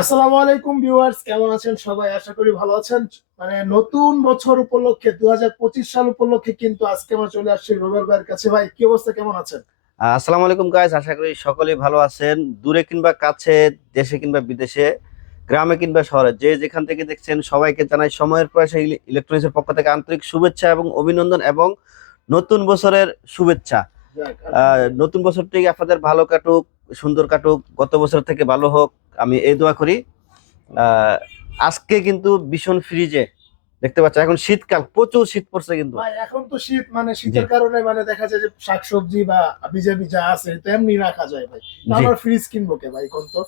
আসসালামু আলাইকুম ভিউয়ার্স কেমন আছেন সবাই? আশা করি ভালো আছেন। মানে নতুন বছর উপলক্ষে দুহাজার পঁচিশ সাল উপলক্ষে কিন্তু আজকে আমরা চলে আসছি রবিবার ভাইয়ের কাছে। ভাই কি অবস্থা? কেমন আছেন? আসসালামু আলাইকুম গাইস আশা করি সকলেই ভালো আছেন। দূরে কিংবা কাছে দেশে কিংবা বিদেশে গ্রামে কিংবা শহরে যে যেখান থেকে দেখছেন সবাইকে জানাই সময়ের প্রয়াসে ইলেকট্রনিক্সের পক্ষ থেকে আন্তরিক শুভেচ্ছা এবং অভিনন্দন এবং নতুন বছরের শুভেচ্ছা। আহ, নতুন বছরটি আপনাদের ভালো কাটুক সুন্দর কাটুক গত বছর থেকে ভালো হোক আমি এই দোয়া করি আজকে কিন্তু ভীষণ ফ্রিজে দেখতে পাচ্ছেন এখন শীতকাল প্রচুর শীত পড়ছে কিন্তু। এখন তো শীত মানে শীতের কারণে মানে দেখা যায় যে শাকসবজি বা বিজাবি যা আছে তো এমনি রাখা যায় ভাই। আমরা ফ্রিজ কিনবো কে ভাই কোন তো?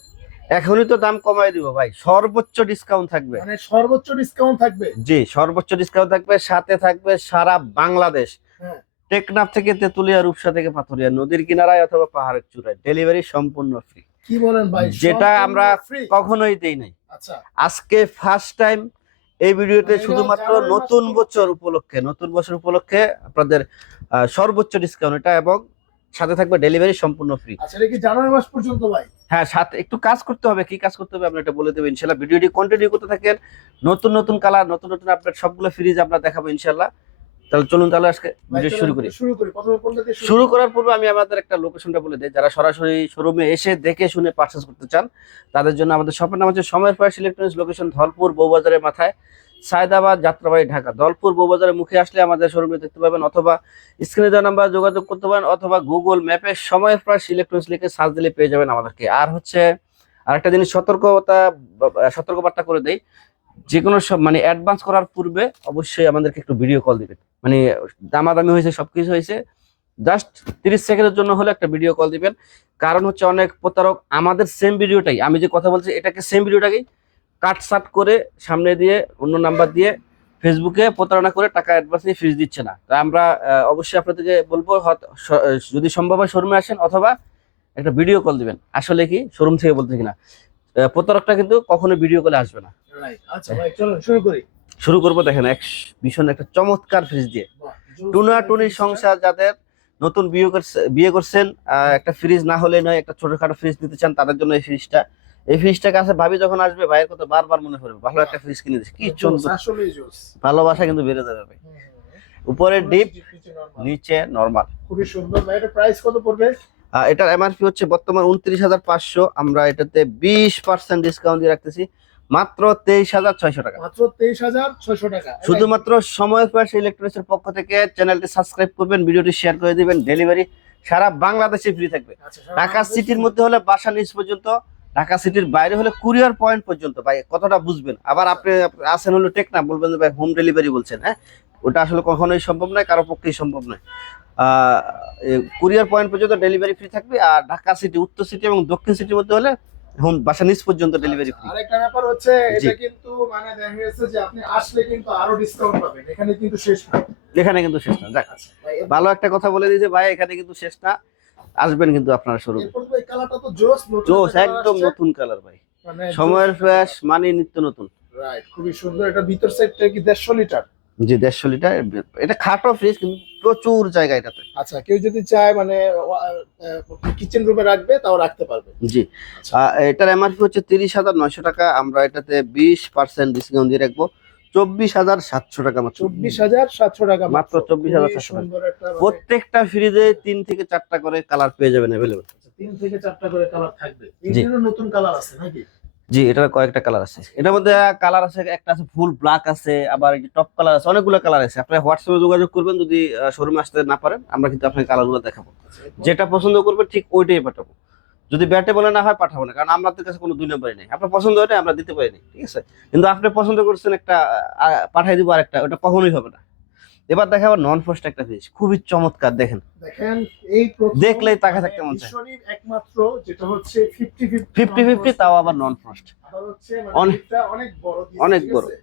এখনই তো দাম কমাই দিব ভাই সর্বোচ্চ ডিসকাউন্ট থাকবে। মানে সর্বোচ্চ ডিসকাউন্ট থাকবে? জি সর্বোচ্চ ডিসকাউন্ট থাকবে সাথে থাকবে সারা বাংলাদেশ। হ্যাঁ। টেকনাফ থেকে তেতুলিয়া রূপসা থেকে পাথরিয়া নদীর কিনারায় অথবা পাহাড়ের চূড়ায় ডেলিভারি সম্পূর্ণ ফ্রি কি বলেন ভাই যেটা আমরা কখনোই দেই নাই। আচ্ছা। আজকে ফার্স্ট টাইম এই ভিডিওতে মানে শুধুমাত্র নতুন বছর উপলক্ষে নতুন বছর উপলক্ষে আপনাদের সর্বোচ্চ ডিসকাউন্ট এটা এবং সাথে থাকবে ডেলিভারি সম্পূর্ণ ফ্রি আচ্ছা কি জানুয়ারি মাস পর্যন্ত ভাই? হ্যাঁ সাথে একটু কাজ করতে হবে কি কাজ করতে হবে আমরা এটা বলে দেবো ইনশাল্লাহ ভিডিওটি কন্টিনিউ করতে থাকেন। নতুন নতুন কালার নতুন নতুন আপডেট সবগুলো ফ্রিজ আমরা দেখাবো ইনশাল্লাহ তাহলে চলুন তাহলে আজকে ভিডিও শুরু করি। শুরু করি। প্রথমে শুরু করার পূর্বে আমি আমাদের একটা লোকেশনটা বলে দিই। যারা সরাসরি শোরুমে এসে দেখে শুনে পারচেস করতে চান তাদের জন্য আমাদের শপের নাম হচ্ছে সময়ের প্রয়াস ইলেকট্রনিক্স লোকেশন ধলপুর বউবাজারের মাথায় সায়দাবাদ যাত্রাবাড়ি ঢাকা। দলপুর বউবাজারের মুখে আসলে আমাদের শোরুমে দেখতে পাবেন অথবা স্ক্রিনে দেওয়া নাম্বার যোগাযোগ করতে পারেন অথবা গুগল ম্যাপে সময়ের প্রয়াস ইলেকট্রনিক্স লিখে সার্চ দিলে পেয়ে যাবেন আমাদেরকে। আর হচ্ছে আরেকটা জিনিস সতর্কতা সতর্কবার্তা করে দেই যে কোনো সব মানে অ্যাডভান্স করার পূর্বে অবশ্যই আমাদেরকে একটু ভিডিও কল দিবেন। মানে দামাদামি হয়েছে, সবকিছু হয়েছে। জাস্ট তিরিশ সেকেন্ডের জন্য হলে একটা ভিডিও কল দিবেন। কারণ হচ্ছে অনেক প্রতারক, আমাদের সেম ভিডিওটাই আমি যে কথা বলছি, এটাকে সেম ভিডিওটাকেই কাট সাট করে সামনে দিয়ে, অন্য নাম্বার দিয়ে ফেসবুকে প্রতারণা করে টাকা অ্যাডভান্স নিয়ে ফিস দিচ্ছে না। তা আমরা অবশ্যই আপনাদেরকে বলব যদি সম্ভব হয় শোরুমে আসেন অথবা একটা ভিডিও কল দিবেন। আসলে কি? শোরুম থেকে বলতে কিনা প্রতারকটা কিন্তু কখনো ভিডিও কলে আসবে না। আচ্ছা শুরু করব দেখেন এক ভীষণ একটা চমৎকার ফ্রিজ দিয়ে। টুনা টুনির সংসার যাদের নতুন বিয়ে বিয়ে করছেন একটা ফ্রিজ না হলে নয় একটা ছোটখাটো ফ্রিজ নিতে চান তাদের জন্য এই ফ্রিজটা এই ফ্রিজটা কাছে ভাবি যখন আসবে ভাইয়ের কথা বারবার মনে পড়বে ভালো একটা ফ্রিজ কিনে দিচ্ছে কি সুন্দর ভালোবাসা কিন্তু বেড়ে যাবে উপরে ডিপ। নিচে নর্মাল খুবই সুন্দর। ভাই এটা প্রাইস কত পড়বে? এটার এমআরপি হচ্ছে বর্তমান উনত্রিশ হাজার পাঁচশো আমরা এটাতে বিশ পার্সেন্ট ডিসকাউন্ট দিয়ে রাখতেছি। মাত্র তেইশ হাজার ছয়শো টাকা। মাত্র তেইশ হাজার ছয়শো টাকা। শুধুমাত্র সময় প্রয়াস ইলেকট্রনিক্স এর পক্ষ থেকে চ্যানেলটি সাবস্ক্রাইব করবেন ভিডিওটি শেয়ার করে দিবেন ডেলিভারি সারা বাংলাদেশে ফ্রি থাকবে। আচ্ছা, ঢাকা সিটির মধ্যে হলে বাসা নিচ পর্যন্ত ঢাকা সিটির বাইরে হলে কুরিয়ার পয়েন্ট পর্যন্ত। ভাই কতটা বুঝবেন। আবার আপনি আপনি আসেন হলো টেক না বলবেন যে ভাই হোম ডেলিভারি বলছেন হ্যাঁ? ওটা আসলে কখনোই সম্ভব নয় কারও পক্ষেই সম্ভব নয়। কুরিয়ার পয়েন্ট পর্যন্ত ডেলিভারি ফ্রি থাকবে আর ঢাকা সিটি উত্তর সিটি এবং দক্ষিণ সিটির মধ্যে হলে হোম বাসা নিচ পর্যন্ত ডেলিভারি ফ্রি আরেকটা ব্যাপার হচ্ছে এটা কিন্তু মানে দেখা গেছে যে আপনি আসলে কিন্তু আরও ডিসকাউন্ট পাবেন। এখানে কিন্তু শেষ না। এখানে কিন্তু শেষ না। যাক আচ্ছা ভালো একটা কথা বলে দিয়েছে ভাই এখানে কিন্তু শেষ না। আসবেন কিন্তু আপনারা শুরু কালারটা তো জোস জোস একদম নতুন কালার ভাই। মানে সময়ের ফ্রেশ মানে নিত্য নতুন। রাইট খুবই সুন্দর। এটা ভিতর সাইডটা কি দেড়শো লিটার জি দেড়শো লিটার এটা খাটো ফ্রিজ কিন্তু প্রচুর জায়গা এটাতে। আচ্ছা কেউ যদি চায় মানে কিচেন রুমে রাখবে তাও রাখতে পারবে। জি। আচ্ছা। এটার এমআরপি হচ্ছে তিরিশ হাজার নয়শো টাকা আমরা এটাতে বিশ পার্সেন্ট ডিসকাউন্ট দিয়ে রাখব। চব্বিশ হাজার সাতশো টাকা মাত্র। চব্বিশ হাজার সাতশো টাকা মাত্র। 24,700 খুবই সুন্দর একটা মানে- প্রত্যেকটা ফ্রিজে তিন থেকে চারটা করে কালার পেয়ে যাবেন অ্যাভেলেবেল আচ্ছা, তিন থেকে চারটা করে কালার থাকবে। নতুন কালার আছে নাকি? জি, এটার কয়েকটা কালার আছে। এটার মধ্যে কালার আছে, একটা আছে ফুল ব্ল্যাক আছে, আবার টপ কালার আছে, অনেকগুলো কালার আছে। আপনি হোয়াটসঅ্যাপে যোগাযোগ করবেন, যদি শোরুমে আসতে না পারেন, আমরা কিন্তু আপনাকে কালারগুলো দেখাবো। যেটা পছন্দ করবে, ঠিক ওইটাই পাঠাবো। যদি ব্যাটে বলে না হয়, পাঠাবো না, কারণ আমাদের কাছে কোনো দুই নম্বরই নেই। আপনার পছন্দ হয় আমরা দিতে পারিনি ঠিক আছে? কিন্তু আপনি পছন্দ করছেন একটা পাঠাই দিব আরেকটা, ওটা কখনোই হবে না। এবার দেখাবো নন ফ্রস্ট একটা ফিস খুবই চমৎকার দেখেন। দেখেন এই দেখলেই তাকে থাকতে মন চায়। একমাত্র যেটা হচ্ছে ফিফটি ফিফটি ফিফটি ফিফটি তাও আবার নন হচ্ছে মানে অনেক- অনেক বড় অনেক বড়। আছে?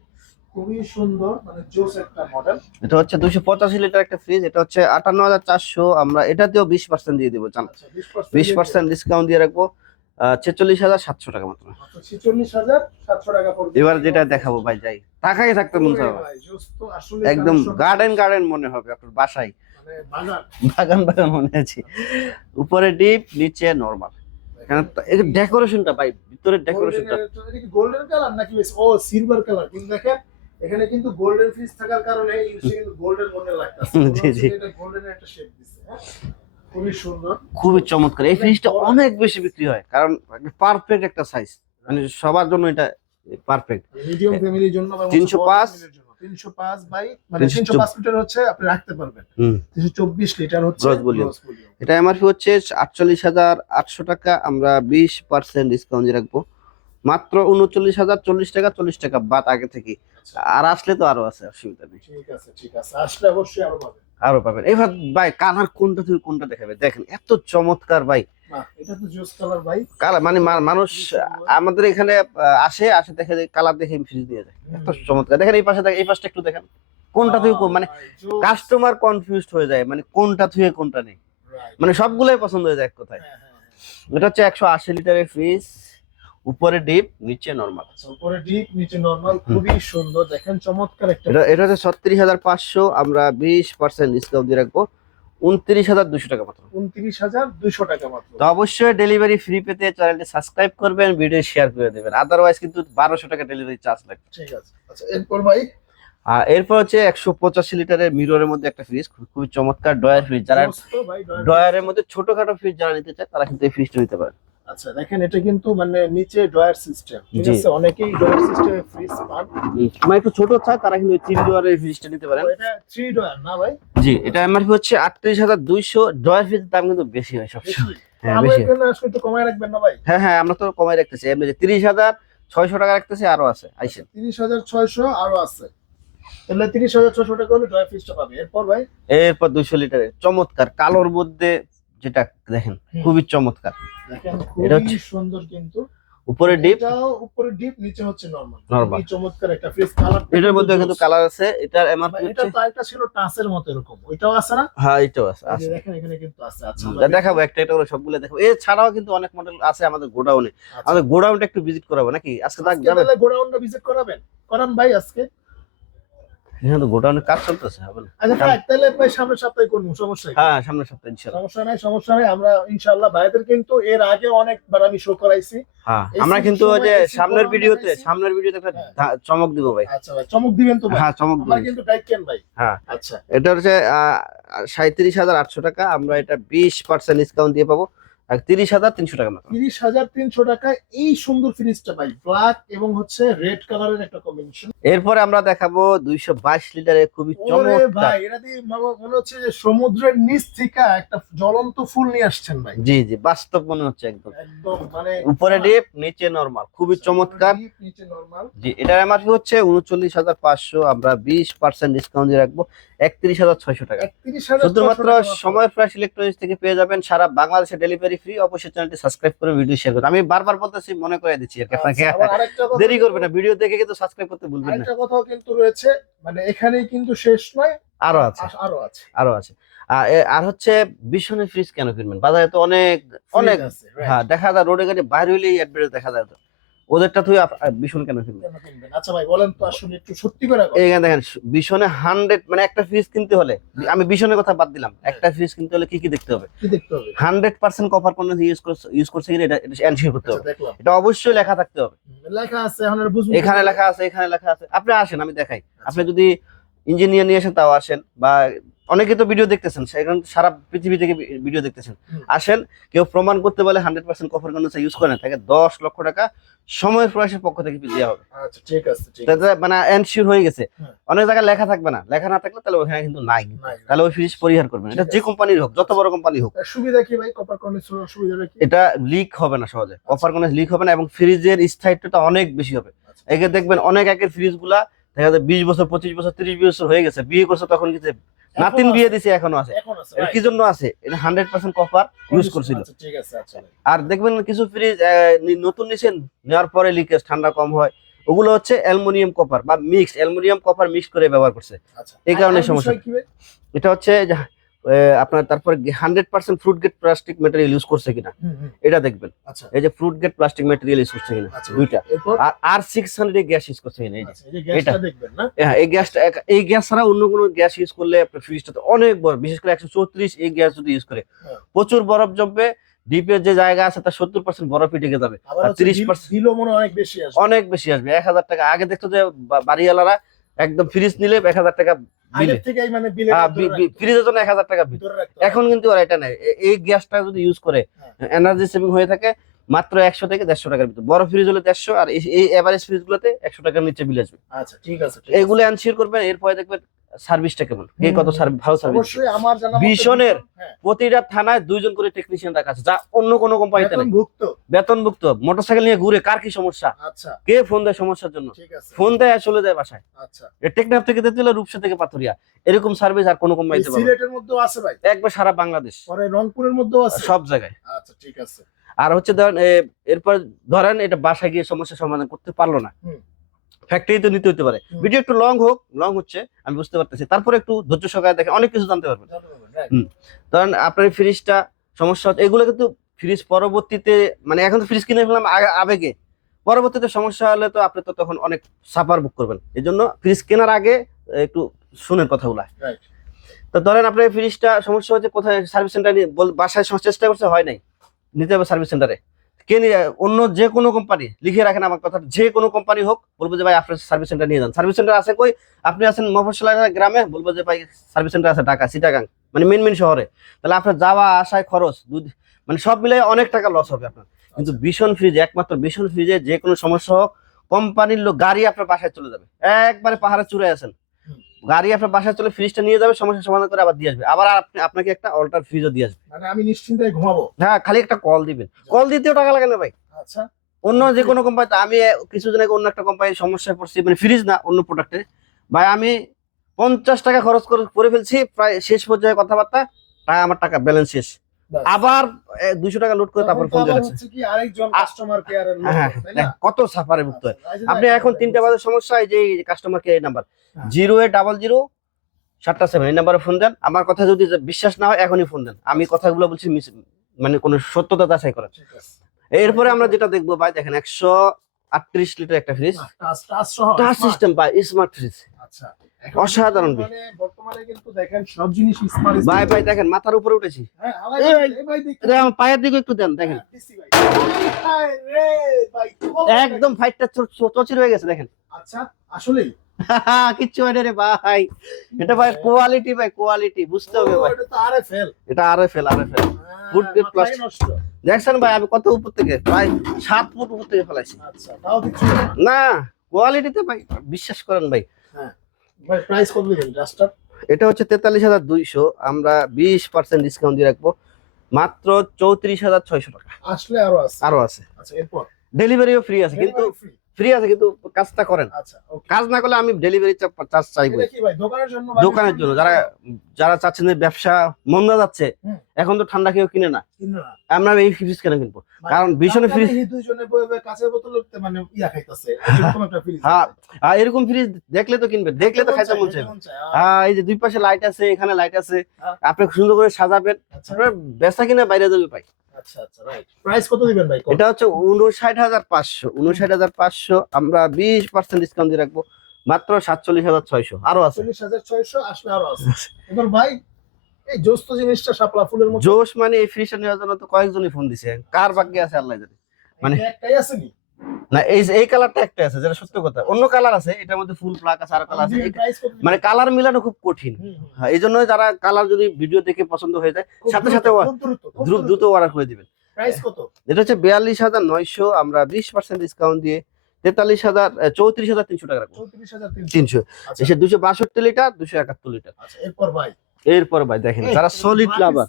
খুবই সুন্দর মানে জোস একটা মডেল এটা হচ্ছে দুশো পঁচাশি লিটার একটা ফ্রিজ এটা হচ্ছে আটান্ন হাজার চারশো আমরা এটাতেও বিশ পার্সেন্ট দিয়ে দেবো জান আচ্ছা বিশ পার্সেন্ট ডিসকাউন্ট দিয়ে রাখব। ছেচল্লিশ হাজার সাতশো টাকা মাত্র। ছিচল্লিশ হাজার সাতশো টাকা এবার যেটা দেখাবো ভাই যাই। তাকাই থাকতে মন চাবে একদম গার্ডেন গার্ডেন মনে হবে আপনার বাসায়। মানে বাগান। বাগান বাগান মনে আছে। উপরে ডিপ নিচে নর্মাল ডেকোরেশনটা ভাই ভিতরের ডেকোরেশনটা গোল্ডেন কালার নাকি ও সিলভার কালার কিন্তু দেখেন এখানে কিন্তু গোল্ডেন ফিস থাকার কারণে কিন্তু গোল্ডেন মনে লাগতেছে। জি, জি। এটা গোল্ডেনের একটা শেপ দিচ্ছে হ্যাঁ? খুবই সুন্দর। খুবই চমৎকার। এই ফ্রিজটা অনেক বেশি বিক্রি হয় কারণ পারফেক্ট একটা সাইজ মানে সবার জন্য এটা পারফেক্ট মিডিয়াম ফ্যামিলির জন্য বা 305 তিনশো পাঁচ বাই মানে 300 তিনশো পাঁচ লিটার হচ্ছে আপনি রাখতে পারবেন। হুম। তিনশো চব্বিশ লিটার হচ্ছে। এটা এমআরপি হচ্ছে আটচল্লিশ হাজার আটশো টাকা। আমরা বিশ পার্সেন্ট ডিসকাউন্ট দিয়ে রাখব। মাত্র উনচল্লিশ হাজার চল্লিশ টাকা চল্লিশ টাকা বাদ আগে থেকে। আর আসলে তো আরও আছে অসুবিধা নেই। ঠিক আছে ঠিক আছে। আসলে অবশ্যই আরও পাবেন। আরও পাবেন। এবার ভাই কালার কোনটা থেকে কোনটা দেখাবে? দেখেন এত চমৎকার ভাই। এটা তো জুস কালার ভাই। কালার মানে মানুষ আমাদের এখানে আসে আসে দেখে কালার দেখে ফ্রিজ দিয়ে যায় এত চমৎকার। দেখেন এই পাশে দেখেন এই পাশটা একটু দেখেন। কোনটা থেকে মানে কাস্টমার কনফিউজড হয়ে যায় মানে কোনটা থেকে কোনটা নেই। মানে সবগুলাই পছন্দ হয়ে যায় এক কথায়। হ্যাঁ, হ্যাঁ, হ্যাঁ। এটা হচ্ছে একশো আশি লিটারের ফ্রিজ উপরে ডিপ নিচে নর্মাল। আচ্ছা, উপরে ডিপ নিচে নরমাল খুবই সুন্দর। দেখেন চমৎকার একটা এটা এটা হচ্ছে ছত্রিশ হাজার পাঁচশো আমরা বিশ পার্সেন্ট ডিসকাউন্ট দিয়ে রাখব। উনত্রিশ হাজার দুশো টাকা মাত্র। উনত্রিশ হাজার দুইশো টাকা মাত্র। তো অবশ্যই ডেলিভারি ফ্রি পেতে চ্যানেলটি সাবস্ক্রাইব করবেন ভিডিও শেয়ার করে দেবেন। আদারওয়াইজ কিন্তু বারোশো টাকা ডেলিভারি চার্জ লাগবে। ঠিক আছে। আচ্ছা এরপর ভাই? আর এরপর হচ্ছে একশো পঁচাশি লিটারের মিররের মধ্যে একটা ফ্রিজ খুবই চমৎকার ডয়ার ফ্রিজ যারা ডয়ারের মধ্যে ছোটখাটো ফ্রিজ যারা নিতে চায় তারা কিন্তু এই ফ্রিজটা নিতে পারে আচ্ছা দেখেন এটা কিন্তু মানে নিচে ডয়ার সিস্টেম। ঠিক আছে অনেকেই ডয়ার সিস্টেমে ফ্রিজ পান। মানে একটু ছোট তারা কিন্তু তিন ডয়ারের ফ্রিজটা নিতে পারেন। এটা থ্রি ডয়ার না ভাই? জি এটা এমআরপি হচ্ছে আটত্রিশ হাজার দুইশো। ফ্রিজের দাম কিন্তু বেশি হয় সবসময়। হ্যাঁ বেশি একটু কমায় রাখবেন না ভাই? হ্যাঁ হ্যাঁ আমরা তো কমাই রাখতেছি। এমনি তিরিশ হাজার ছয়শো টাকা রাখতেছি আরও আছে আইসেন। তিরিশ হাজার ছয়শো আরও আছে। তাহলে তিরিশ হাজার ছয়শো টাকা হলে ডয়ার ফ্রিজটা পাবে। এরপর ভাই? এরপর দুইশো লিটারের চমৎকার কালোর মধ্যে যেটা দেখেন খুবই চমৎকার। এটা হচ্ছে- সুন্দর কিন্তু। উপরে ডিপ। উপরে ডিপ নিচে হচ্ছে নরমাল। Normal। চমৎকার একটা কালার এটার মধ্যে কিন্তু। কালার আছে এটার এমআরপি এটা তো একটা ছিল টাচের মতো এরকম। ওইটাও আছে না? হ্যাঁ এটাও আছে আছে। দেখেন এখানে কিন্তু আছে। আচ্ছা দেখাবো একটা একটা করে সবগুলো দেখাবো। এছাড়াও কিন্তু অনেক মডেল আছে আমাদের গোডাউনে। আচ্ছা। আমাদের গোডাউনটা একটু ভিজিট করাবো নাকি? আজকে যাবেন তাহলে গোডাউনটা ভিজিট করাবেন? করান ভাই আজকে। এখানে তো কাজ চলতেছে হবে না? আচ্ছা থাক তাহলে ভাই সামনের সপ্তাহে করব সমস্যা হ্যাঁ সামনের সপ্তাহে ইনশাল্লাহ। সমস্যা নাই সমস্যা নাই আমরা ইনশাআল্লাহ ভাইদের কিন্তু এর আগে অনেকবার আমি শো করাইছি। হ্যাঁ আমরা কিন্তু ওই যে সামনের ভিডিওতে। সামনের ভিডিওতে একটা হ্যাঁ। চমক দিব ভাই। আচ্ছা ভাই চমক দিবেন তো ভাই? হ্যাঁ চমক দিব। আমরা কিন্তু ভাই। হ্যাঁ। আচ্ছা। এটা হচ্ছে সাঁত্রিশ হাজার আটশো টাকা আমরা এটা বিশ পার্সেন্ট ডিসকাউন্ট দিয়ে পাবো। তিরিশ হাজার তিনশো টাকা তিরিশ হাজার তিনশো টাকায় এই সুন্দর ফ্রিজটা ভাই ব্ল্যাক এবং হচ্ছে রেড কালারের একটা কম্বিনেশন এরপরে আমরা দেখাবো দুইশো বাইশ লিটারের খুবই চমৎকার। ভাই এটা দিয়ে মনে- হচ্ছে যে সমুদ্রের নিচ থেকে একটা জ্বলন্ত ফুল নিয়ে আসছেন ভাই। জি জি বাস্তব মনে হচ্ছে একদম। একদম মানে উপরে ডিপ নিচে নরমাল খুবই চমৎকার। নিচে নরমাল জি এটার এমআরপি হচ্ছে? উনচল্লিশ হাজার পাঁচশো আমরা বিশ পার্সেন্ট ডিসকাউন্ট দিয়ে রাখব একত্রিশ হাজার ছয়শো টাকা। শুধুমাত্র সময় ফ্রেশ ইলেকট্রনিক্স থেকে পেয়ে যাবেন সারা বাংলাদেশে ডেলিভারি ফ্রি অবশ্যই চ্যানেলটি সাবস্ক্রাইব করে ভিডিও শেয়ার করুন আমি বারবার বলতেছি মনে করে দিচ্ছি আর কি আপনাকে দেরি করবেন না ভিডিও দেখে কিন্তু সাবস্ক্রাইব করতে ভুলবেন না। আরেকটা কথাও কিন্তু রয়েছে মানে এখানেই কিন্তু শেষ নয় আরও আছে। আরও আছে। আরও আছে। আর হচ্ছে বিশনের ফ্রিজ কেন কিনবেন বাজারে তো অনেক অনেক আছে, হ্যাঁ দেখা যায় রোডে গাড়ি বাইরে হইলেই অ্যাডভার্টাইজ দেখা যায় তো। ওদেরটা তুই কেন কিনবেন আচ্ছা ভাই বলেন তো আসলে একটু সত্যি করে কথা। এইখানে দেখেন হান্ড্রেড মানে একটা ফ্রিজ কিনতে হলে আমি কথা বাদ দিলাম একটা ফ্রিজ কিনতে হলে কি কি দেখতে হবে? কি দেখতে হবে? হান্ড্রেড পার্সেন্ট কপার কোনো ইউজ করছে ইউজ করছে কিনা এটা এনশিওর করতে আচ্ছা হবে। এটা অবশ্যই লেখা থাকতে হবে। লেখা আছে এখন বুঝব এখানে লেখা আছে এখানে লেখা আছে। আপনি আসেন আমি দেখাই। আপনি যদি ইঞ্জিনিয়ার নিয়ে আসেন তাও আসেন বা অনেকে তো ভিডিও দেখতেছেন সেখানে সারা পৃথিবী থেকে ভিডিও দেখতেছেন। আসেন কেউ প্রমাণ করতে বলে hundred percent copper condenser use করেন তাকে দশ লক্ষ টাকা সময়ের প্রয়াসের পক্ষ থেকে দেওয়া হবে। আচ্ছা ঠিক আছে মানে এনশিওর হয়ে গেছে। অনেক জায়গায় লেখা থাকবে না লেখা না থাকলে তাহলে ওখানে কিন্তু নাই। তাহলে ওই ফ্রিজ পরিহার করবেন। এটা যে। কোম্পানির হোক যত বড় কোম্পানি হোক। সুবিধা কি ভাই কপার কন্ডিশন সুবিধাটা কি? এটা লিক হবে না সহজে। কপার কোনো লিক হবে না এবং ফ্রিজের স্থায়িত্বটা অনেক বেশি হবে। আচ্ছা। একে দেখবেন অনেক একের ফ্রিজগুলা দেখা যায় বিশ বছর পঁচিশ বছর তিরিশ বছর হয়ে গেছে বিয়ে করছে তখন কিছু নাতিন বিয়ে দিছে এখনও আছে? কি জন্য আছে এটা হান্ড্রেড পার্সেন্ট কপার ইউজ করছিল আচ্ছা আচ্ছা। আর দেখবেন কিছু ফ্রিজ নতুন নিছেন নেওয়ার পরে লিকেজ ঠান্ডা কম হয় ওগুলো হচ্ছে অ্যালুমিনিয়াম কপার বা মিক্স অ্যালুমিনিয়াম কপার মিক্স করে ব্যবহার করছে আচ্ছা এই কারণে সমস্যা। এটা হচ্ছে আপনার তারপরে hundred percent food grade plastic material use করছে কিনা? এটা দেখবেন। আচ্ছা। এই যে food grade plastic material use করছে কিনা? আচ্ছা। দুইটা। আর আর সিক্স হান্ড্রেড গ্যাস ইউজ করছে কিনা? এই যে। আচ্ছা, দেখবেন হ্যাঁ এই গ্যাসটা এই গ্যাস ছাড়া অন্য কোনো গ্যাস ইউজ করলে আপনার ফ্রিজটা তো অনেক বড় বিশেষ করে একশো চৌত্রিশ এই গ্যাস যদি ইউজ করে। হ্যাঁ। প্রচুর বরফ জমবে ডিপের যে জায়গা আছে তার সত্তর পার্সেন্ট বরফ ঢেকে যাবে। আর হচ্ছে 30% বিল- বিলও হয় অনেক বেশি আসবে। অনেক বেশি আসবে। এক হাজার টাকা। আগে দেখতো যে বাড়িওয়ালারা একদম ফ্রিজ নিলে এক হাজার টাকা থেকেই মানে হ্যাঁ, ফ্রিজের জন্য এক হাজার টাকা বিল। এখন কিন্তু ওরা এটা নেই। এই গ্যাসটা যদি ইউজ করে হ্যাঁ। এনার্জি সেভিং হয়ে থাকে মাত্র একশো থেকে দেড়শো টাকার ভিতর। বড় ফ্রিজ হলে দেড়শো আর এই- এই এভারেজ ফ্রিজ গুলোতে একশো টাকার নিচে বিল আসবে। আচ্ছা ঠিক আছে এগুলো আনসিওর করবেন এরপরে দেখবেন সার্ভিসটা কেমন? কে কত ভালো সার্ভিস আমার জানা ভীষণের হ্যাঁ, প্রতিটা থানায় দুইজন করে টেকনিশিয়ান রাখা আছে যা অন্য কোনো কোম্পানিতে নেই। বেতনভুক্ত। বেতনভুক্ত মোটরসাইকেল নিয়ে ঘুরে কার কি সমস্যা? আচ্ছা। কে ফোন দেয় সমস্যার জন্য? ফোন দেয় আর চলে যায় বাসায়। আচ্ছা। টেকনাফ থেকে তেতুলা রূপসা থেকে পাথরিয়া। এরকম সার্ভিস আর কোনো কোম্পানিতে সিলেটের মধ্যেও আছে ভাই। একবার সারা বাংলাদেশ। পরে রংপুরের মধ্যেও আছে। সব জায়গায়। আচ্ছা ঠিক আছে। আর হচ্ছে ধরেন এরপর ধরেন এটা বাসায় গিয়ে সমস্যা সমাধান করতে পারল না। হুম। ফ্যাক্টরি তো নিতে হতে পারে। ভিডিও একটু লং হোক লং হচ্ছে আমি বুঝতে পারতেছি। তারপরে একটু ধৈর্য সহকারে দেখে অনেক কিছু জানতে পারবেন। ধরেন আপনার ফ্রিজটা সমস্যা হচ্ছে এগুলো কিন্তু ফ্রিজ পরবর্তীতে মানে এখন তো ফ্রিজ কিনে ফেললাম আবেগে। পরবর্তীতে সমস্যা হলে তো আপনি তো তখন অনেক সাফার বুক করবেন। এই জন্য ফ্রিজ কেনার আগে একটু শুনেন কথাগুলা. তো ধরেন আপনার ফ্রিজটা সমস্যা হচ্ছে কোথায় সার্ভিস সেন্টার বাসায় চেষ্টা করছে হয় নাই। নিতে হবে সার্ভিস সেন্টারে কে নিয়ে অন্য যে কোনো কোম্পানি লিখে রাখেন আমার কথা যে কোনো কোম্পানি হোক বলব যে ভাই আপনার সার্ভিস সেন্টার নিয়ে যান। সার্ভিস সেন্টার আছে কই? আপনি আছেন মফসলা গ্রামে বলব যে ভাই সার্ভিস সেন্টার আছে ঢাকা সিটাগাং মানে মেন মেন শহরে। তাহলে আপনার যাওয়া আসায় খরচ দুধ মানে সব মিলে অনেক টাকা লস হবে আপনার। কিন্তু ভীষণ ফ্রিজ একমাত্র ভীষণ ফ্রিজে যে কোনো সমস্যা হোক কোম্পানির লোক গাড়ি আপনার বাসায় চলে যাবে। একবারে পাহাড়ে চূড়ে আছেন। গাড়ি আপনার বাসায় চলে ফ্রিজটা নিয়ে যাবে সমস্যা সমাধান করে আবার দিয়ে আসবে। আবার আপনি আপনাকে একটা অল্টার ফ্রিজও দিয়ে আসবে। মানে আমি নিশ্চিন্তে ঘুমাবো। হ্যাঁ খালি একটা কল দিবেন। কল দিতেও টাকা লাগে না ভাই। আচ্ছা। অন্য যে কোনো কোম্পানিতে আমি কিছুদিন আগে অন্য একটা কোম্পানির সমস্যায় পড়ছি মানে ফ্রিজ না অন্য প্রোডাক্টে ভাই আমি পঞ্চাশ টাকা খরচ করে করে ফেলছি প্রায় শেষ পর্যায়ে কথাবার্তা তাই আমার টাকা ব্যালেন্স শেষ। আবার দুইশো টাকা লোড করে তারপর ফোন লোক হ্যাঁ দেখ, কত সাফারে ভুক্ত হয়। আচ্ছা, আপনি এখন তিনটা বাজার সমস্যা যে কাস্টমার কেয়ার নাম্বার হ্যাঁ। জিরো এইট ডাবল জিরো সাতটা সেভেন এই নাম্বারে ফোন দেন। আমার কথা যদি বিশ্বাস না হয় এখনই ফোন দেন। আমি কথাগুলো বলছি মিস- মানে কোনো সত্যতা যাচাই আছে। এরপরে আমরা যেটা দেখব ভাই দেখেন একশো আটত্রিশ লিটার একটা ফ্রিজ টাচ। সিস্টেম ভাই স্মার্ট ফ্রিজ আচ্ছা অসাধারণ বর্তমানে কিন্তু দেখেন সব জিনিস স্মার্ট ভাই ভাই দেখেন মাথার উপরে উঠেছি। হ্যাঁ পায়ের দিকে একটু দেন দেখেন। হ্যাঁ। হায় একদম ফাইটটা চচির হয়ে গেছে দেখেন। আচ্ছা আসলেই। কিচ্ছু হয় রে ভাই। এটা ভাই কোয়ালিটি ভাই কোয়ালিটি বুঝতে হবে ভাই। এটা আরে ফেল আরে ফেল। নষ্ট। দেখছেন ভাই আমি কত উপর থেকে প্রায় সাত ফুট উপর থেকে ফেলাইছি। আচ্ছা না। কোয়ালিটিতে ভাই বিশ্বাস করেন ভাই। প্রাইস কত দিবেন? জাস্টার এটা হচ্ছে তেতাল্লিশ হাজার দুইশো। আমরা বিশ পার্সেন্ট ডিসকাউন্ট দিয়ে রাখব। মাত্র চৌত্রিশ হাজার ছয়শো টাকা। আসলে আরও আছে। আরও আছে। আচ্ছা এরপর? ডেলিভারিও ফ্রি আছে কিন্তু? ফ্রি আছে কিন্তু কাজটা করেন। আচ্ছা কাজ না করলে আমি ডেলিভারি চার্জ চাইব দোকানের জন্য যারা যারা চাচ্ছেন যে ব্যবসা মন্দা যাচ্ছে এখন তো ঠান্ডা কেউ কিনে না। আমরা এই ফ্রিজ কেন কিনবো? মানে কারণ ভীষণ ফ্রিজ মানে এরকম ফ্রিজ হ্যাঁ এরকম ফ্রিজ দেখলে তো কিনবে দেখলে তো খাইতে চায় হ্যাঁ এই যে দুই পাশে লাইট আছে এখানে লাইট আছে। হ্যাঁ। আপনি সুন্দর করে সাজাবেন। আচ্ছা। বেচা কিনা বাইরে যাবে পাই আচ্ছা আচ্ছা রাইট প্রাইস কত দিবেন ভাই? এটা হচ্ছে আমরা ডিসকাউন্ট দিয়ে রাখব। মাত্র আরও আছে। আসলে আরও আছে। এবার ভাই এই জিনিসটা শাপলা ফুলের মতো। জোশ মানে এই ফ্রিজটা নেওয়ার জন্য তো কয়েকজনই ফোন দিছে। কার ভাগ্যে আছে আল্লাহ জানে। মানে- একটাই আছে নি? না এই এই কালারটা একটা আছে যেটা সত্য কথা। অন্য কালার আছে এটার মধ্যে ফুল প্লাক আছে আর কালার আছে? মানে কালার মিলানো খুব কঠিন। হ্যাঁ, এই জন্য যারা কালার যদি ভিডিও দেখে পছন্দ হয়ে যায় সাথে সাথে দ্রুত, দ্রুত অর্ডার করে দিবেন। প্রাইস কত? এটা হচ্ছে বিয়াল্লিশ হাজার নয়শো আমরা বিশ পার্সেন্ট ডিসকাউন্ট দিয়ে তেতাল্লিশ হাজার চৌত্রিশ হাজার তিনশো টাকা তিনশো। আচ্ছা। এসে দুশো বাষট্টি লিটার দুশো একাত্তর লিটার। আচ্ছা এরপর ভাই? এরপর ভাই দেখেন যারা সলিড লাভার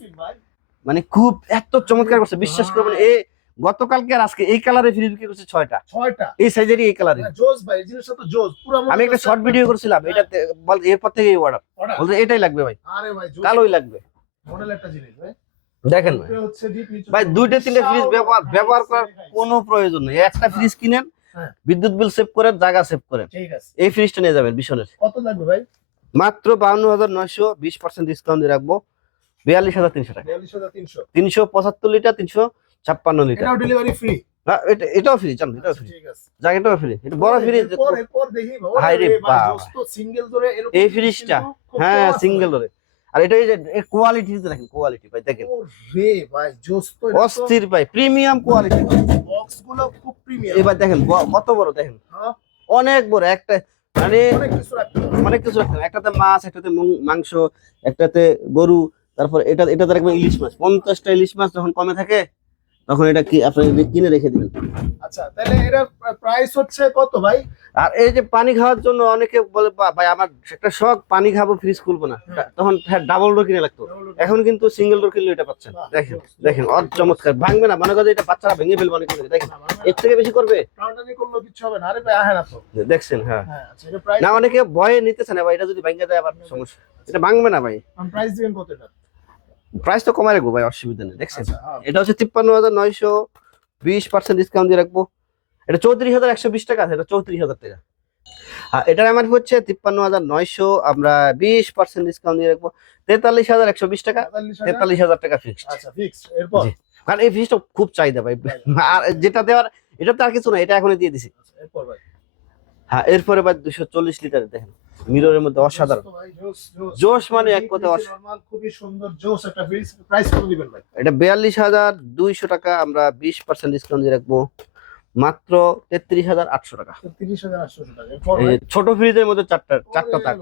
মানে খুব এত চমৎকার করছে বিশ্বাস করবেন এ গতকালকে আর আজকে এই কালারে ফ্রিজ বিক্রি করছে ছয়টা। ছয়টা। এই সাইজেরই এই কালারে হ্যাঁ, জোস ভাই জিনিসটা তো জোস পুরো আমি একটা শর্ট ভিডিও করেছিলাম এটা বল এরপর থেকে অর্ডার? বলতে এটাই লাগবে ভাই। আরে ভাই কালোই লাগবে। মডেল একটা জিনিস ভাই। দেখেন ভাই। ভাই দুইটা তিনটা ফ্রিজ ব্যবহার ব্যবহার করার কোনো প্রয়োজন নেই। একটা ফ্রিজ কিনেন হ্যাঁ। বিদ্যুৎ বিল সেভ করেন জায়গা সেভ করেন। ঠিক আছে। এই ফ্রিজটা নিয়ে যাবেন বিশনের কত লাগবে ভাই? মাত্র বাউন্ন হাজার নয়শো বিশ পার্সেন্ট ডিসকাউন্ট দিয়ে রাখব। বিয়াল্লিশ হাজার তিনশো টাকা। বিয়াল্লিশ হাজার তিনশো। তিনশো পঁচাত্তর লিটার তিনশো ছাপ্পান্ন লিটার। এটাও ডেলিভারি ফ্রি হ্যাঁ, এটা- এটাও ফ্রি জানো এটাও ফ্রি যাক এটাও ফ্রি এটা বড় ফ্রিজ এরপর এরপর দেখি হায় রে সিঙ্গেল ধরে এই ফ্রিজটা, হ্যাঁ সিঙ্গেল ধরে আর এটা এই যে কোয়ালিটি দেখেন কোয়ালিটি ভাই দেখেন। রে ভাই জোস তো অস্থির ভাই প্রিমিয়াম কোয়ালিটি বক্সগুলো খুব প্রিমিয়াম এবার দেখেন কত বড় দেখেন। অনেক বড় একটা মানে অনেক কিছু রাখতে অনেক কিছু রাখতে একটাতে মাছ একটাতে মাংস একটাতে গরু তারপর এটা এটাতে রাখবেন ইলিশ মাছ। পঞ্চাশটা ইলিশ মাছ যখন কমে থাকে তখন এটা কি আপনি কিনে রেখে দিবেন। আচ্ছা তাহলে এটার প্রাইস হচ্ছে কত ভাই? আর এই যে পানি খাওয়ার জন্য অনেকে বলে ভাই আমার একটা শখ পানি খাব ফ্রিজ খুলবো না। হ্যাঁ। তখন ডাবল ডোর কিনে লাগতো। এখন কিন্তু সিঙ্গেল ডোর কিনলে এটা পাচ্ছেন। দেখেন। দেখেন অত চমৎকার ভাঙবে না মনে করে এটা বাচ্চারা ভেঙে ফেলবে অনেক দেখেন এর থেকে বেশি করবে? কিছু হবে না। আরে ভাই আহে না তো দেখছেন হ্যাঁ। হ্যাঁ আচ্ছা না অনেকে ভয়ে নিতেছে না ভাই এটা যদি ভাঙে যায় আবার সমস্যা। এটা ভাঙবে না ভাই। প্রাইস দিবেন কত এটা? প্রাইস তো কমায় রাখব ভাই অসুবিধা নেই দেখছেন? আচ্ছা হ্যাঁ। এটা হচ্ছে তিপ্পান্ন হাজার নয়শো বিশ পার্সেন্ট ডিসকাউন্ট দিয়ে রাখব। এটা চৌত্রিশ হাজার একশো বিশ টাকা আছে এটা চৌত্রিশ হাজার টাকা। হ্যাঁ এটার এমআরপি হচ্ছে তিপ্পান্ন হাজার নয়শো আমরা বিশ পার্সেন্ট ডিসকাউন্ট দিয়ে রাখব। তেতাল্লিশ হাজার একশো বিশ টাকা তেতাল্লিশ হাজার? টাকা ফিক্সড আচ্ছা ফিক্সড কারণ এই ফিসটা খুব চাহিদা ভাই। আর যেটা দেওয়ার এটা তো আর কিছু না এটা এখনই দিয়ে দিছি। আচ্ছা, হ্যাঁ এরপরে ভাই দুশো চল্লিশ লিটার দেখেন। মিররের মধ্যে অসাধারণ। জোস মানে এক নরমাল খুবই সুন্দর জোস একটা প্রাইস কত দিবেন ভাই এটা বিয়াল্লিশ হাজার দুইশো টাকা আমরা বিশ পার্সেন্ট ডিসকাউন্ট দিয়ে রাখব। মাত্র তেত্রিশ হাজার আটশো টাকা। 33800 টাকা এই ছোট ফ্রিজের মধ্যে চারটা চারটা তাক।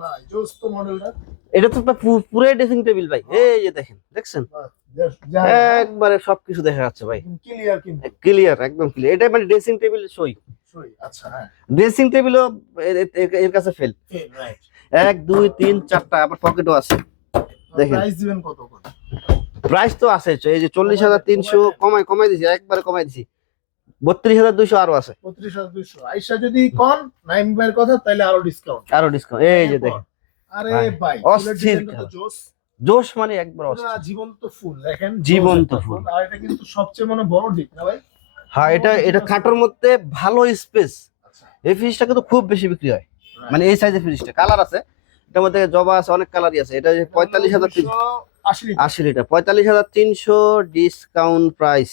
এটা তো পুরো ড্রেসিং টেবিল ভাই। এই যে দেখেন দেখছেন? একবারে সবকিছু দেখা যাচ্ছে ভাই। ক্লিয়ার ক্লিয়ার একদম ক্লিয়ার এটা মানে ড্রেসিং টেবিল সই। আচ্ছা হ্যাঁ। ড্রেসিং টেবিলও এর কাছে ফেল এক দুই তিন চারটা আবার পকেটও আছে। দেখেন। প্রাইস দিবেন কত কত প্রাইস তো আছে এই যে চল্লিশ হাজার তিনশো কমাই কমাই দিছি একবারে কমাই দিছি। বত্রিশ হাজার দুইশো আরও আছে। 35200 আইসা যদি কোন নাইম ভাইয়ের কথা তাহলে আরও ডিসকাউন্ট আরও ডিসকাউন্ট এই যে দেখেন। আরে ভাই, ভাই অস্থির। জোস জোশ। মানে একবার জীবন্ত ফুল দেখেন জীবন্ত ফুল। আর এটা কিন্তু সবচেয়ে মানে বড় দিক না ভাই? হ্যাঁ এটা এটা খাটোর মধ্যে ভালো স্পেস আচ্ছা। এই ফ্রিজটা কিন্তু খুব বেশি বিক্রি হয়। মানে এই সাইজের ফ্রিজটা কালার আছে। এটার মধ্যে জবা আছে অনেক কালারই আছে। এটা পঁয়তাল্লিশ হাজার তিন 280 লিটার। আশি লিটার। পঁয়তাল্লিশ হাজার তিনশো ডিসকাউন্ট প্রাইস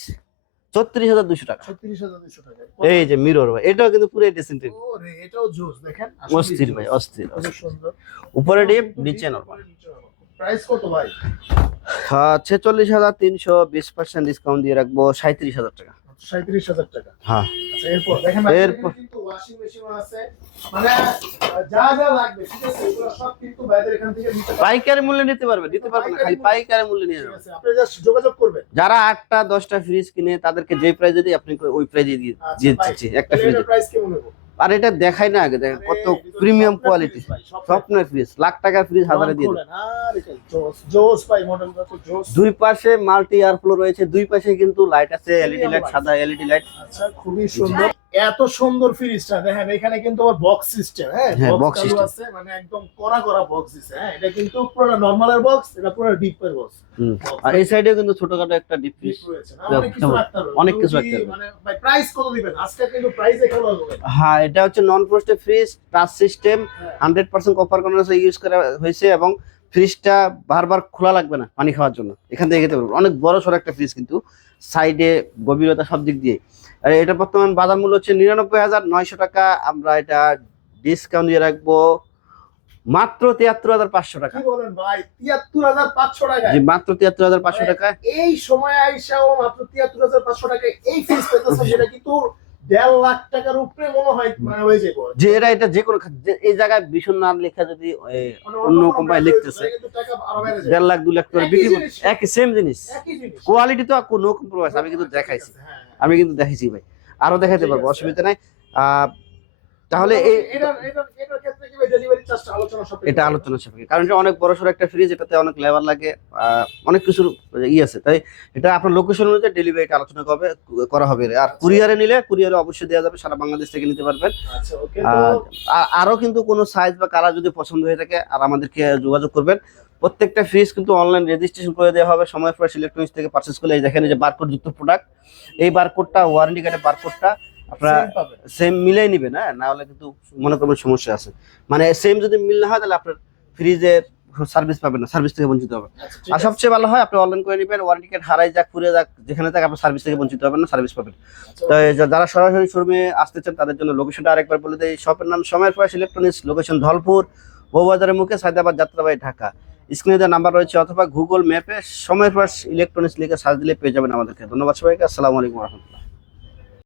ছত্রিশ হাজার দুশো টাকা। 36200 টাকা। এই যে মিরর ভাই এটাও কিন্তু পুরো ড্রেসিং টেবিল এটাও জোস দেখেন। অস্থির ভাই অস্থির উপরে ডিপ নিচে নরমাল প্রাইস কত ভাই? ছেচল্লিশ হাজার তিনশো বিশ পার্সেন্ট ডিসকাউন্ট দিয়ে রাখব সাঁত্রিশ হাজার টাকা। 37000 টাকা। হ্যাঁ। আচ্ছা এরপর দেখেন এরপর- কিন্তু ওয়াশিং মেশিনও আছে। মানে যা যা লাগবে ঠিক আছে এগুলো সব কিন্তু ভাইদের এখান থেকে নিতে পারবেন। পাইকারি মূল্যে নিতে পারবে নিতে পারবে না খালি পাইকারি মূল্যে নিয়ে ঠিক আপনি জাস্ট যোগাযোগ করবেন। যারা আটটা দশটা ফ্রিজ কিনে তাদেরকে যে প্রাইজে দিই আপনি ওই প্রাইজে দিয়ে আচ্ছা, দিচ্ছি একটা ফ্রিজ প্রাইস কেমন হবে আর এটা দেখাই না আগে দেখেন কত প্রিমিয়াম কোয়ালিটি স্বপ্নের ফ্রিজ লাখ টাকার ফ্রিজ হাজারে দিয়ে দুই পাশে মাল্টি এয়ার ফ্লো রয়েছে দুই পাশে কিন্তু লাইট আছে এলইডি লাইট সাদা এলইডি লাইট আচ্ছা খুবই সুন্দর। এত সুন্দর ফ্রিজটা দেখেন এখানে কিন্তু আবার বক্স সিস্টেম হ্যাঁ? হ্যাঁ, বক্স system। আছে মানে একদম কড়া কড়া বক্স দিছে হ্যাঁ? এটা কিন্তু পুরো নরমালের বক্স এটা পুরো ডিপের বক্স আর এই সাইডেও কিন্তু ছোটখাটো একটা ডিপ ফ্রিজ রয়েছে অনেক কিছু? রাখতে হবে। মানে ভাই প্রাইস কত দিবেন? আজকে কিন্তু প্রাইস এখানে হবে? হ্যাঁ এটা হচ্ছে non frosted fridge touch system হ্যাঁ। Hundred percent copper condenser use করা হয়েছে এবং ফ্রিজটা বারবার খোলা লাগবে না পানি খাওয়ার জন্য। এখান থেকে খেতে অনেক বড় সড়ো একটা ফ্রিজ কিন্তু সাইডে গভীরতা সব দিক দিয়ে। আর এটা বর্তমান বাজার মূল্য হচ্ছে নিরানব্বই হাজার নয়শো টাকা। আমরা এটা ডিসকাউন্ট দিয়ে রাখব মাত্র তিয়াত্তর হাজার পাঁচশো টাকা। বলেন ভাই? তিয়াত্তর হাজার পাঁচশো টাকা জি মাত্র তিয়াত্তর হাজার পাঁচশো টাকা এই সময় আইসাও মাত্র তিয়াত্তর হাজার পাঁচশো টাকা এই ফিস পেতেছে যেটা কিন্তু দেড় লাখ টাকার উপরে মনে হয় মানে হয়ে যাবে যে এরা এটা যে কোনো এই জায়গায় ভীষণ নাম লেখা যদি মানে অন্য কোম্পানি লিখতেছে। দেড় লাখ দু লাখ করে বিক্রি। করছে একই সেম জিনিস। কোয়ালিটি তো কোনো কম্প্রোমাইজ আমি কিন্তু দেখাইছি। হ্যাঁ। আমি কিন্তু দেখাইছি ভাই। আরও দেখাইতে পারব অসুবিধা নাই। আহ, তাহলে এই? এটা আলোচনা সাপেক্ষে। কারণ এটা অনেক বড় সড়ো একটা ফ্রিজ এটাতে অনেক লেবার লাগে অনেক কিছুর ই আছে। তাই এটা আপনার লোকেশন অনুযায়ী ডেলিভারিটা আলোচনা করবে করা হবে। আর কুরিয়ারে নিলে কুরিয়ারে অবশ্যই দেওয়া যাবে সারা বাংলাদেশ থেকে নিতে পারবেন। আচ্ছা, ওকে, আর তো আ- আরও কিন্তু কোনো সাইজ বা কালার যদি পছন্দ হয়ে থাকে আর আমাদেরকে যোগাযোগ করবেন। প্রত্যেকটা ফ্রিজ কিন্তু অনলাইন রেজিস্ট্রেশন করে দেওয়া হবে। সময় ফ্রেশ ইলেকট্রনিক্স থেকে পারচেস করলে দেখেন এই যে বারকোড যুক্ত প্রোডাক্ট এই বারকোডটা ওয়ারেন্টি কার্ডের বারকোডটা আপনারা। সেম মিলাই নিবেন হ্যাঁ? না হলে কিন্তু মনে করবেন সমস্যা আছে। মানে সেম যদি মিল না হয় তাহলে আপনার ফ্রিজের সার্ভিস পাবেন না সার্ভিস থেকে বঞ্চিত আচ্ছা, আর। সবচেয়ে ভালো হয় আপনি অনলাইন করে নেবেন ওয়ারেন্টি কার্ড হারাই যাক যাক যেখানে থাক আপনার সার্ভিস থেকে বঞ্চিত হবেন না সার্ভিস পাবেন। আচ্ছা, তো যারা সরাসরি শোরুমে আসতে চান তাদের জন্য লোকেশনটা আরেকবার বলে দেয় শপের নাম সময়ের প্রয়াস ইলেকট্রনিক্স লোকেশন ধলপুর বউবাজারের মুখে সায়দাবাদ যাত্রাবাড়ি ঢাকা। স্ক্রিনে দেওয়া নাম্বার রয়েছে অথবা গুগল ম্যাপে সময়ের পাশ ইলেকট্রনিক্স লিখে সার্চ দিলে পেয়ে যাবেন আমাদেরকে। ধন্যবাদ সবাইকে আসসালামু আলাইকুম রহমতুল্লাহ।